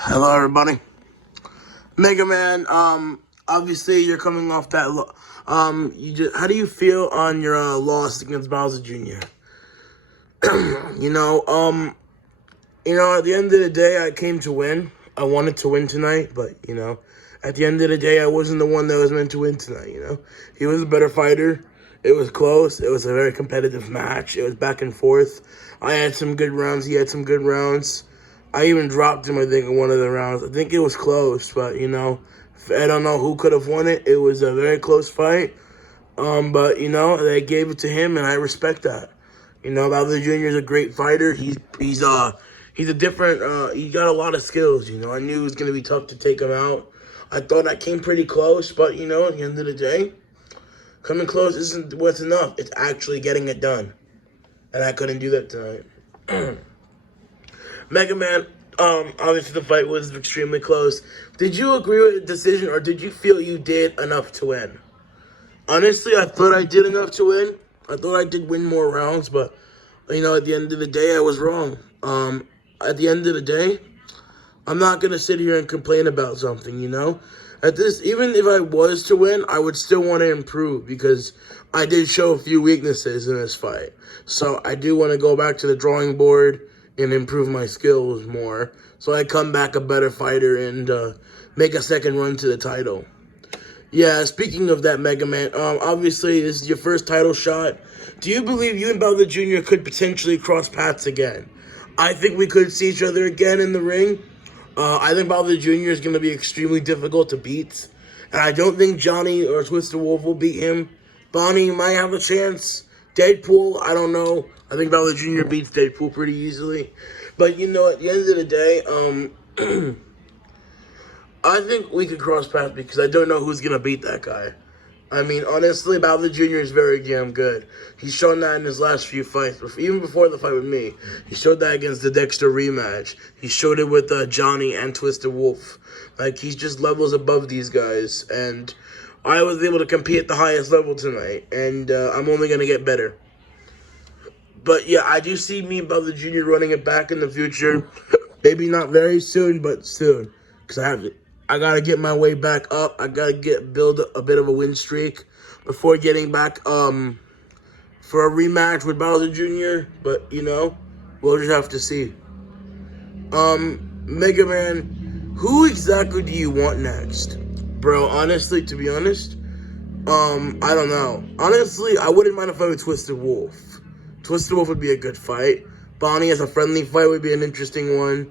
Hello, everybody. Mega Man. Obviously you're coming off that. How do you feel on your loss against Bowser Jr.? you know, um, at the end of the day, I came to win. I wanted to win tonight, but at the end of the day, I wasn't the one that was meant to win tonight. He was a better fighter. It was close. It was a very competitive match. It was back and forth. I had some good rounds. He had some good rounds. I even dropped him, I think, in one of the rounds. I think it was close, but, I don't know who could have won it. It was a very close fight. But, they gave it to him, and I respect that. Bowser Jr. is a great fighter. He's a different, he got a lot of skills, I knew it was going to be tough to take him out. I thought I came pretty close, but, at the end of the day, coming close isn't what's enough. It's actually getting it done. And I couldn't do that tonight. Mega Man, obviously the fight was extremely close. Did you agree with the decision, or did you feel you did enough to win? Honestly, I thought I did enough to win. I thought I did win more rounds, but, at the end of the day, I was wrong. At the end of the day, I'm not going to sit here and complain about something, even if I was to win, I would still want to improve because I did show a few weaknesses in this fight. So I do want to go back to the drawing board and improve my skills more so I come back a better fighter and make a second run to the title. Yeah, speaking of that, Mega Man, obviously this is your first title shot. Do you believe you and Bowser Jr. could potentially cross paths again? I think we could see each other again in the ring. I think Bowser Jr. is going to be extremely difficult to beat. And I don't think Johnny or Twisted Wolf will beat him. Bonnie might have a chance. Deadpool, I don't know. I think Bowser Jr. beats Deadpool pretty easily. But, at the end of the day, I think we could cross paths because I don't know who's going to beat that guy. I mean, honestly, Bowser Jr. is very damn good. He's shown that in his last few fights. Even before the fight with me, he showed that against the Dexter rematch. He showed it with Johnny and Twisted Wolf. Like, he's just levels above these guys. And I was able to compete at the highest level tonight. And I'm only going to get better. But, yeah, I do see me and Bowser Jr. running it back in the future. Maybe not very soon, but soon. Because I got to get my way back up. I got to build a bit of a win streak before getting back for a rematch with Bowser Jr. But, we'll just have to see. Mega Man, who exactly do you want next? Bro, honestly, to be honest, I don't know. Honestly, I wouldn't mind if I was Twisted Wolf. Twisted Wolf would be a good fight. Bonnie as a friendly fight would be an interesting one.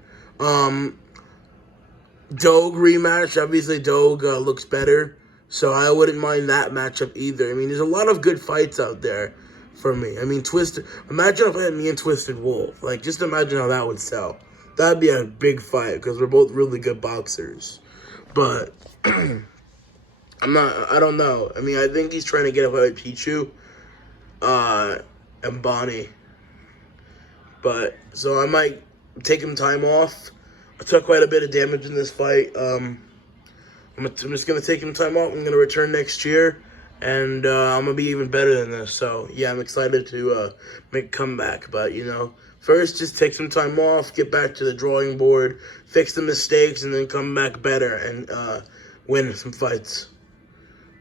Doug rematch, obviously Doug looks better, so I wouldn't mind that matchup either. I mean, there's a lot of good fights out there for me. I mean, imagine if I had me and Twisted Wolf. Like, just imagine how that would sell. That'd be a big fight, because we're both really good boxers. But, I don't know. I mean, I think he's trying to get a fight with Pichu, and Bonnie. But, so I might take him time off. I took quite a bit of damage in this fight. I'm just going to take some time off. I'm going to return next year, and I'm going to be even better than this. So, yeah, I'm excited to make a comeback. But, first just take some time off, get back to the drawing board, fix the mistakes, and then come back better and win some fights.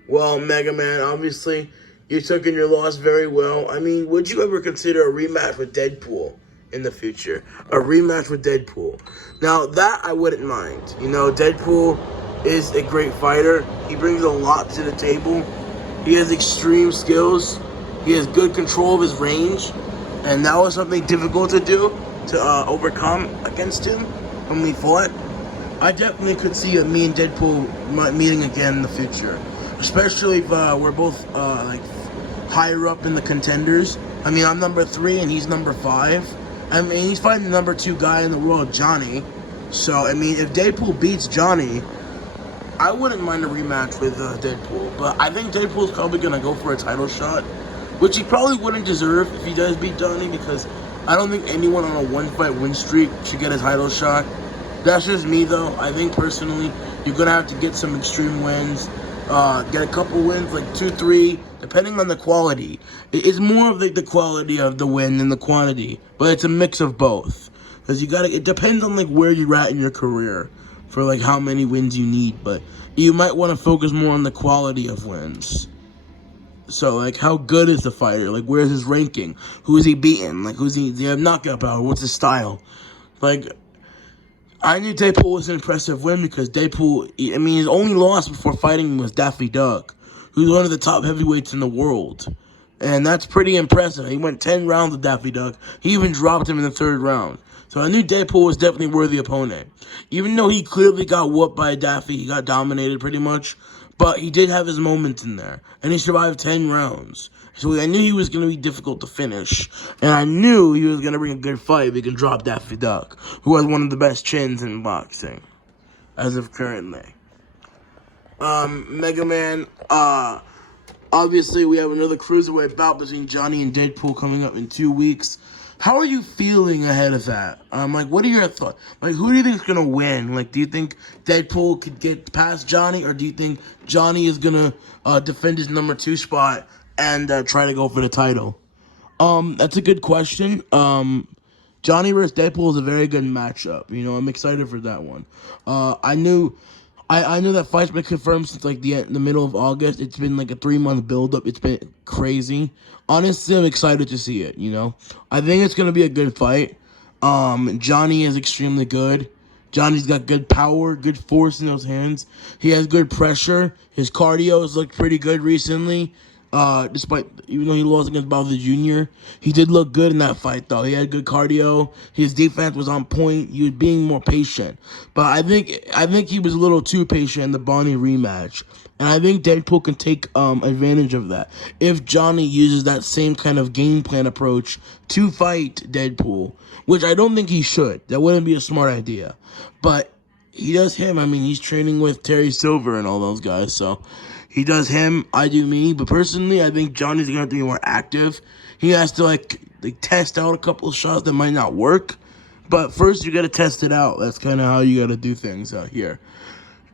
Well, Mega Man, obviously, you took in your loss very well. I mean, would you ever consider a rematch with Deadpool in the future? A rematch with Deadpool. Now, that I wouldn't mind. Deadpool is a great fighter. He brings a lot to the table. He has extreme skills. He has good control of his range. And that was something difficult to do, to overcome against him when we fought. I definitely could see me and Deadpool meeting again in the future. Especially if we're both higher up in the contenders. I mean, I'm number 3 and he's number 5. I mean, he's fighting the number 2 guy in the world, Johnny. So, I mean, if Deadpool beats Johnny, I wouldn't mind a rematch with Deadpool. But I think Deadpool's probably going to go for a title shot, which he probably wouldn't deserve if he does beat Johnny, because I don't think anyone on a one-fight win streak should get a title shot. That's just me, though. I think, personally, you're going to have to get some extreme wins. Get a couple wins, like 2, 3, depending on the quality. It's more of the quality of the win than the quantity, but it's a mix of both. because it depends on like where you're at in your career for like how many wins you need, but you might want to focus more on the quality of wins. So, like, how good is the fighter? Like, where's his ranking? Who is he beating? Like, does he have knockout power? What's his style? Like, I knew Deadpool was an impressive win because Deadpool, I mean, his only loss before fighting was Daffy Duck, who's one of the top heavyweights in the world. And that's pretty impressive. He went 10 rounds with Daffy Duck. He even dropped him in the 3rd round. So I knew Deadpool was definitely a worthy opponent. Even though he clearly got whooped by Daffy, he got dominated pretty much. But he did have his moments in there. And he survived 10 rounds. So I knew he was going to be difficult to finish. And I knew he was going to bring a good fight if he can drop Daffy Duck, who has one of the best chins in boxing, as of currently. Mega Man, obviously we have another cruiserweight bout between Johnny and Deadpool coming up in 2 weeks. How are you feeling ahead of that? Like, what are your thoughts? Like, who do you think is going to win? Like, do you think Deadpool could get past Johnny, or do you think Johnny is going to defend his number 2 spot and try to go for the title? That's a good question. Johnny versus Deadpool is a very good matchup. You know, I'm excited for that one. I knew that fight's been confirmed since like the middle of August. It's been like a 3-month build-up. It's been crazy. Honestly, I'm excited to see it, you know. I think it's going to be a good fight. Johnny is extremely good. Johnny's got good power, good force in those hands. He has good pressure. His cardio has looked pretty good recently. Even though he lost against Bowser Jr., he did look good in that fight, though. He had good cardio. His defense was on point. He was being more patient. But I think he was a little too patient in the Bonnie rematch. And I think Deadpool can take advantage of that if Johnny uses that same kind of game plan approach to fight Deadpool, which I don't think he should. That wouldn't be a smart idea. But he does him. I mean, he's training with Terry Silver and all those guys, so he does him, I do me. But personally, I think Johnny's gonna have to be more active. He has to like test out a couple of shots that might not work. But first, you gotta test it out. That's kind of how you gotta do things out here.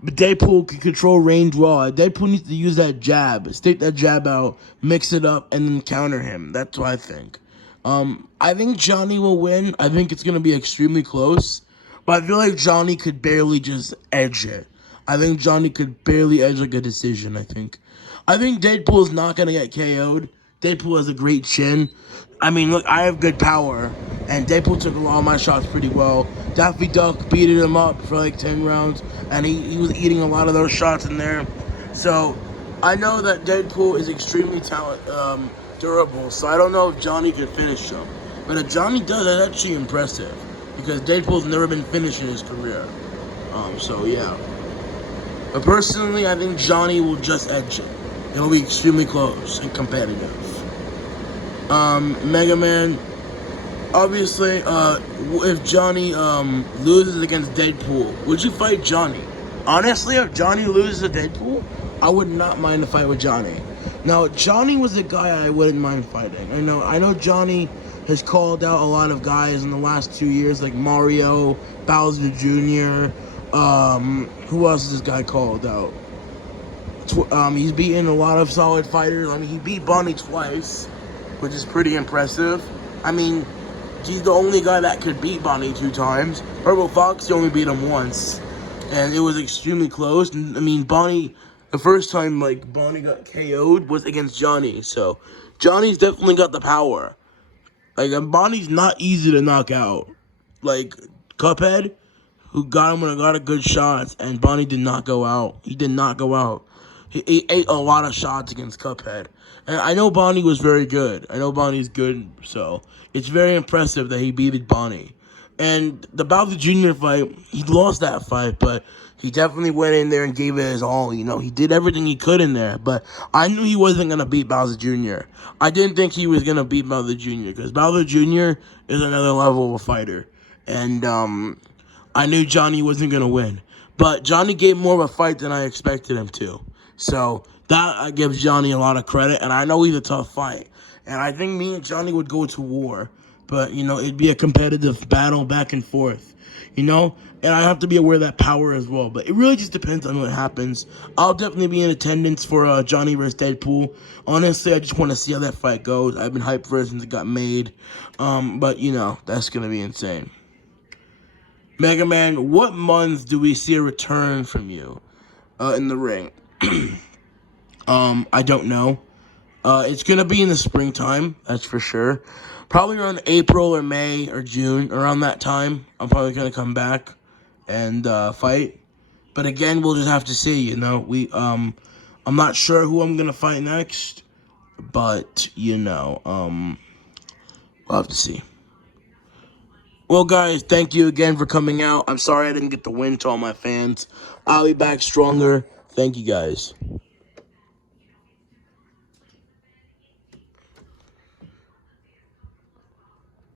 But Deadpool can control range well. Deadpool needs to use that jab, stick that jab out, mix it up, and then counter him. That's what I think. I think Johnny will win. I think it's gonna be extremely close. But I feel like Johnny could barely just edge it. I think Johnny could barely edge like a decision, I think. I think Deadpool is not going to get KO'd. Deadpool has a great chin. I mean, look, I have good power, and Deadpool took a lot of my shots pretty well. Daffy Duck beated him up for like 10 rounds, and he was eating a lot of those shots in there. So I know that Deadpool is extremely durable, so I don't know if Johnny could finish him. But if Johnny does, that's actually impressive, because Deadpool's never been finished in his career. So yeah. But personally, I think Johnny will just edge it. It'll be extremely close and competitive. Mega Man, obviously, if Johnny loses against Deadpool, would you fight Johnny? Honestly, if Johnny loses to Deadpool, I would not mind a fight with Johnny. Now, Johnny was a guy I wouldn't mind fighting. I know Johnny has called out a lot of guys in the last 2 years, like Mario, Bowser Jr., who else is this guy called out? He's beaten a lot of solid fighters. I mean, he beat Bonnie twice, which is pretty impressive. I mean, he's the only guy that could beat Bonnie 2 times. Purple Fox, he only beat him once, and it was extremely close. And, I mean, Bonnie, the first time, like, Bonnie got KO'd was against Johnny, so Johnny's definitely got the power. Like, Bonnie's not easy to knock out. Like, Cuphead, who got him when I got a good shots, and Bonnie did not go out. He did not go out. He ate a lot of shots against Cuphead. And I know Bonnie was very good. I know Bonnie's good, so it's very impressive that he beat Bonnie. And the Bowser Jr. fight, he lost that fight, but he definitely went in there and gave it his all. You know, he did everything he could in there, but I knew he wasn't going to beat Bowser Jr. I didn't think he was going to beat Bowser Jr. because Bowser Jr. is another level of a fighter. And, I knew Johnny wasn't going to win. But Johnny gave more of a fight than I expected him to. So that gives Johnny a lot of credit. And I know he's a tough fight. And I think me and Johnny would go to war. But, you know, it'd be a competitive battle back and forth. You know? And I have to be aware of that power as well. But it really just depends on what happens. I'll definitely be in attendance for Johnny vs. Deadpool. Honestly, I just want to see how that fight goes. I've been hyped for it since it got made. But, you know, that's going to be insane. Mega Man, what month do we see a return from you in the ring? I don't know. It's gonna be in the springtime, that's for sure. Probably around April or May or June, around that time. I'm probably gonna come back and fight. But again, we'll just have to see. You know, I'm not sure who I'm gonna fight next, but we'll have to see. Well, guys, thank you again for coming out. I'm sorry I didn't get the win to all my fans. I'll be back stronger. Thank you, guys.